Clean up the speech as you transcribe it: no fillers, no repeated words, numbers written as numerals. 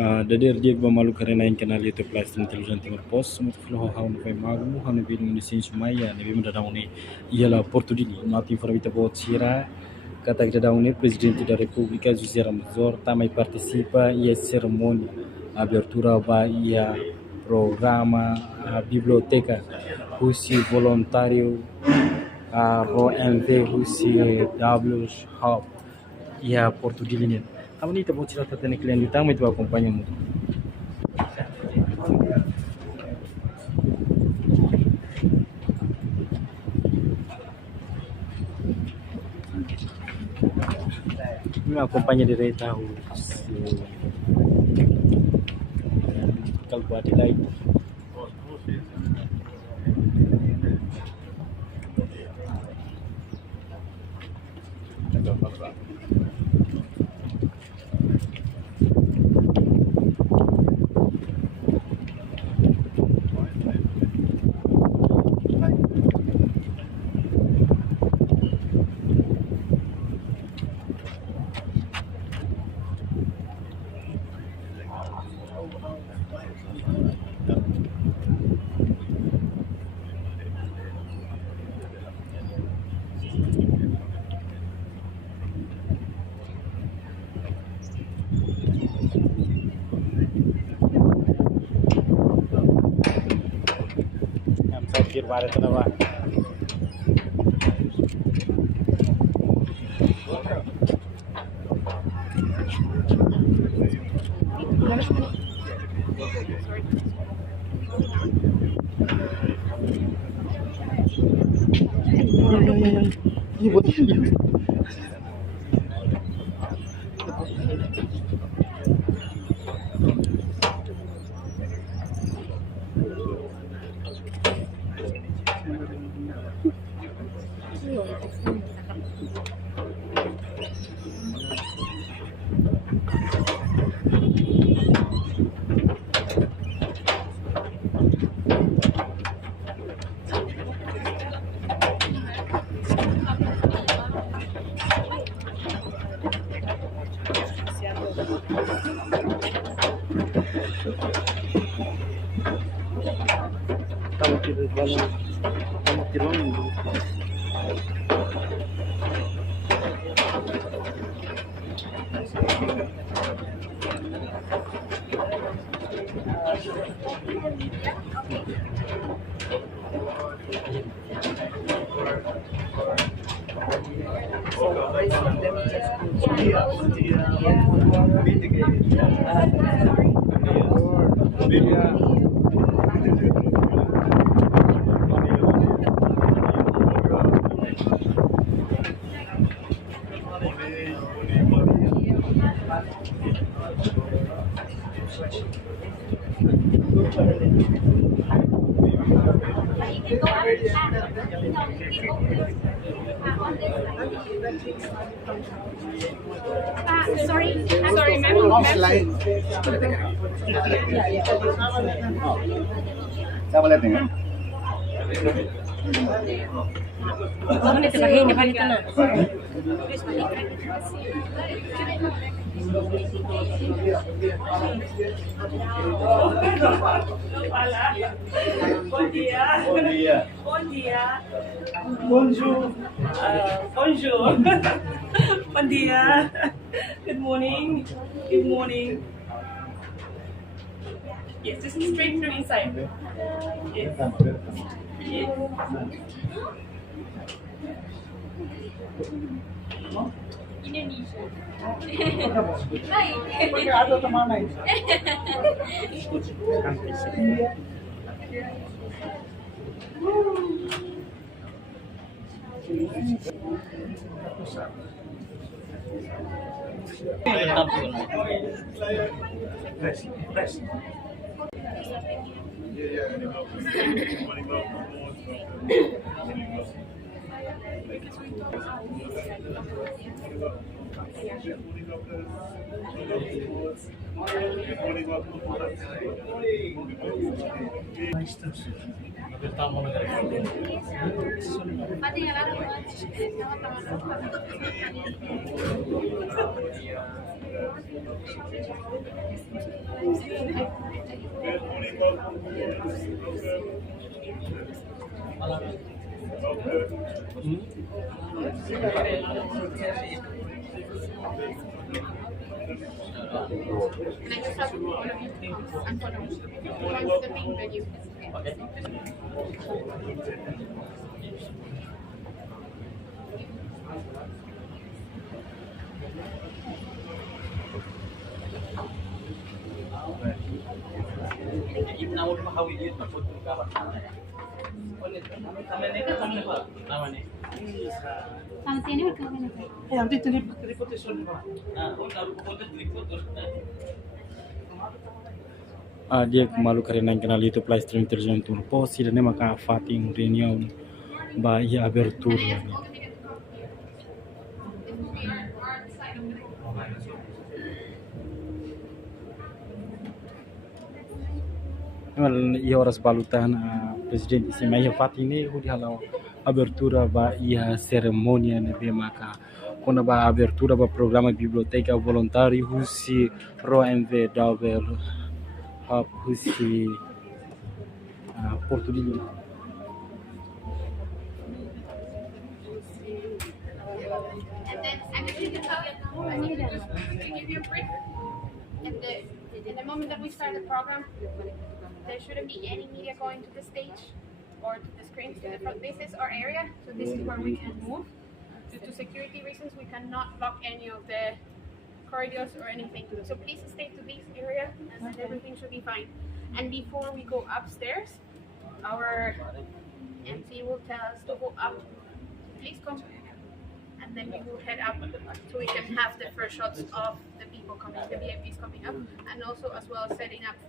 Dader dia malu karena yang kenal itu plastik intelijen Timor Pos semua flow hau no fai magu hau no bilu ni sin sumaya ni bimu dadau ni ialah Portudini mati informata bot sira kata kita dadau ni Presidente da Repubblica José Ramazor tamai partisipa ia serimónia abertura ba ia programa Biblioteka husi voluntáriu Mv Doulos Hope ia Portudini. Kamu ni tabo cerita tentang klien utama itu acompanha muito. Ini acompanha direita kalau buat di lain. Sakit banget kenapa? Estamos tirando. Sorry, ma'am. Offline. Saya boleh dengar. Kamu ni terbaik ni balik tanah. Bom dia. Bom dia. Bom dia. Bonjour. Bonjour. Bom dia. Good morning. Good morning. Yes, this is straight through inside. Yes. Yes. Indonesia. Baik. Porque ada teman lain. And I just have all of you to come and follow me. Going to the main venue. Dia malu karena yang kenal itu live stream television tu pos sila ni maka fating reunion ba ia abertura. Mal ia horas balutan presidente isi mai fating ni hu dihalau abertura ba ia serimónia ne be maka kona ba abertura ba programa Biblioteka voluntáriu husi Mv Doulos Hope husi português. And then I'm going to tell you to give you a break. And in the moment that we start the program, there shouldn't be any media going to the stage or to the screens to the front. This is our area, so this is where we can move. Due to security reasons, we cannot block any of the corridors or anything. So please stay to this area and then everything should be fine. And before we go upstairs, our MC will tell us to go up. Please come. And then we will head up so we can have the first shots of the people coming, the VIPs coming up, and also as well setting up